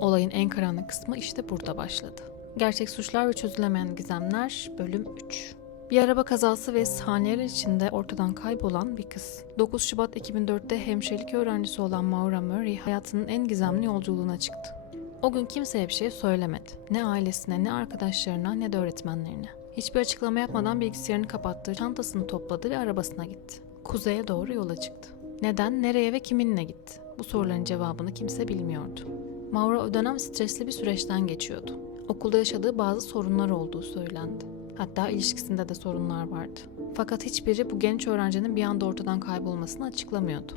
Olayın en karanlık kısmı işte burada başladı. Gerçek suçlar ve çözülemeyen gizemler bölüm 3. Bir araba kazası ve saniyeler içinde ortadan kaybolan bir kız. 9 Şubat 2004'te hemşirelik öğrencisi olan Maura Murray hayatının en gizemli yolculuğuna çıktı. O gün kimseye bir şey söylemedi. Ne ailesine, ne arkadaşlarına, ne de öğretmenlerine. Hiçbir açıklama yapmadan bilgisayarını kapattı, çantasını topladı ve arabasına gitti. Kuzeye doğru yola çıktı. Neden, nereye ve kiminle gitti? Bu soruların cevabını kimse bilmiyordu. Maura o dönem stresli bir süreçten geçiyordu. Okulda yaşadığı bazı sorunlar olduğu söylendi. Hatta ilişkisinde de sorunlar vardı. Fakat hiçbiri bu genç öğrencinin bir anda ortadan kaybolmasını açıklamıyordu.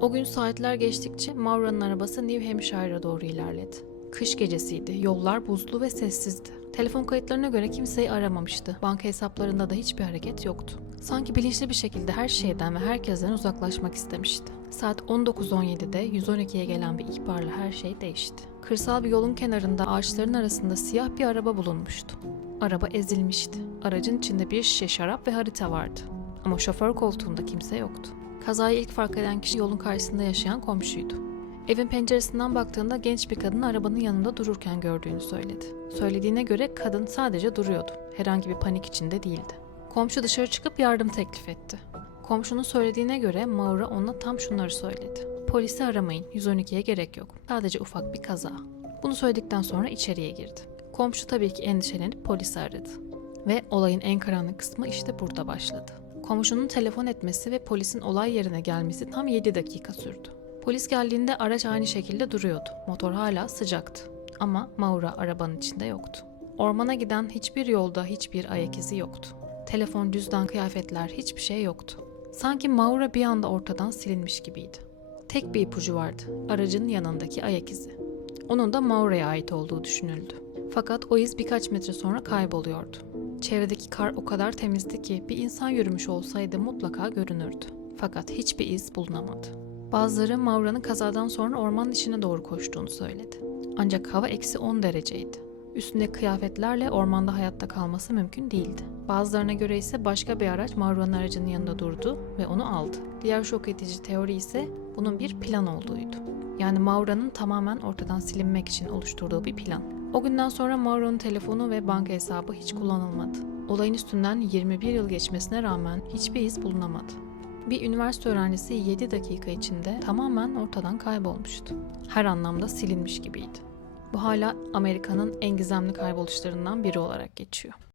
O gün saatler geçtikçe Maura'nın arabası New Hampshire'a doğru ilerledi. Kış gecesiydi, yollar buzlu ve sessizdi. Telefon kayıtlarına göre kimseyi aramamıştı. Banka hesaplarında da hiçbir hareket yoktu. Sanki bilinçli bir şekilde her şeyden ve herkesten uzaklaşmak istemişti. Saat 19.17'de 112'ye gelen bir ihbarla her şey değişti. Kırsal bir yolun kenarında ağaçların arasında siyah bir araba bulunmuştu. Araba ezilmişti. Aracın içinde bir şişe şarap ve harita vardı. Ama şoför koltuğunda kimse yoktu. Kazayı ilk fark eden kişi yolun karşısında yaşayan komşuydu. Evin penceresinden baktığında genç bir kadın arabanın yanında dururken gördüğünü söyledi. Söylediğine göre kadın sadece duruyordu. Herhangi bir panik içinde değildi. Komşu dışarı çıkıp yardım teklif etti. Komşunun söylediğine göre Maura ona tam şunları söyledi. Polisi aramayın, 112'ye gerek yok. Sadece ufak bir kaza. Bunu söyledikten sonra içeriye girdi. Komşu tabii ki endişelenip polisi aradı. Ve olayın en karanlık kısmı işte burada başladı. Komşunun telefon etmesi ve polisin olay yerine gelmesi tam 7 dakika sürdü. Polis geldiğinde araç aynı şekilde duruyordu. Motor hala sıcaktı. Ama Maura arabanın içinde yoktu. Ormana giden hiçbir yolda hiçbir ayak izi yoktu. Telefon, cüzdan, kıyafetler hiçbir şey yoktu. Sanki Maura bir anda ortadan silinmiş gibiydi. Tek bir ipucu vardı. Aracın yanındaki ayak izi. Onun da Maura'ya ait olduğu düşünüldü. Fakat o iz birkaç metre sonra kayboluyordu. Çevredeki kar o kadar temizdi ki bir insan yürümüş olsaydı mutlaka görünürdü. Fakat hiçbir iz bulunamadı. Bazıları Maura'nın kazadan sonra ormanın içine doğru koştuğunu söyledi. Ancak hava eksi 10 dereceydi. Üstünde kıyafetlerle ormanda hayatta kalması mümkün değildi. Bazılarına göre ise başka bir araç Maura'nın aracının yanında durdu ve onu aldı. Diğer şok edici teori ise bunun bir plan olduğuydu. Yani Maura'nın tamamen ortadan silinmek için oluşturduğu bir plan. O günden sonra Maura'nın telefonu ve banka hesabı hiç kullanılmadı. Olayın üstünden 21 yıl geçmesine rağmen hiçbir iz bulunamadı. Bir üniversite öğrencisi 7 dakika içinde tamamen ortadan kaybolmuştu. Her anlamda silinmiş gibiydi. Bu hala Amerika'nın en gizemli kayboluşlarından biri olarak geçiyor.